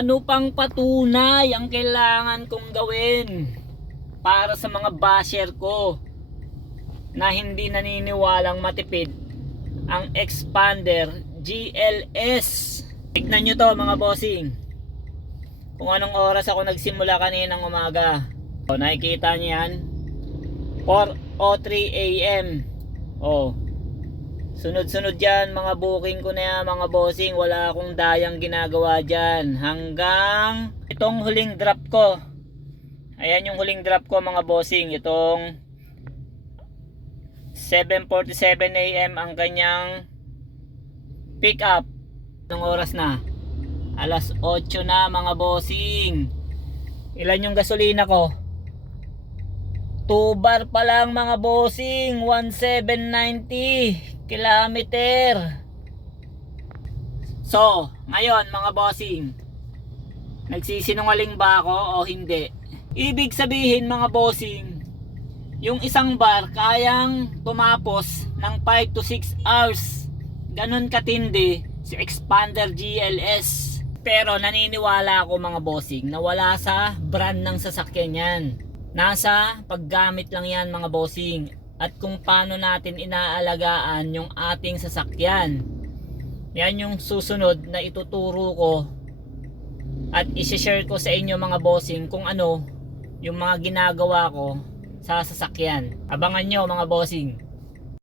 Ano pang patunay ang kailangan kong gawin para sa mga basher ko na hindi naniniwalang matipid ang Expander GLS? Tignan nyo to mga bossing, kung anong oras ako nagsimula kaninang umaga. O, nakikita nyo yan, 4:03 AM. Oh, sunod-sunod yan mga booking ko na yan mga bossing. Wala akong dayang ginagawa dyan hanggang itong huling drop ko. Ayan yung huling drop ko mga bossing. Itong 7:47 AM ang kanyang pick up. Anong oras na? Alas 8 na mga bossing. Ilan yung gasolina ko? 2 bar pa lang mga bossing. 1,790 kilometer. So, ngayon mga bossing, nagsisinungaling ba ako o hindi? Ibig sabihin mga bossing, yung isang bar kayang tumapos ng 5 to 6 hours. Ganon katindi si Expander GLS. Pero naniniwala ako mga bossing na wala sa brand ng sasakyan yan. Nasa paggamit lang yan mga bossing, at kung paano natin inaalagaan yung ating sasakyan. Yan yung susunod na ituturo ko at isi-share ko sa inyo mga bossing, kung ano yung mga ginagawa ko sa sasakyan. Abangan nyo mga bossing.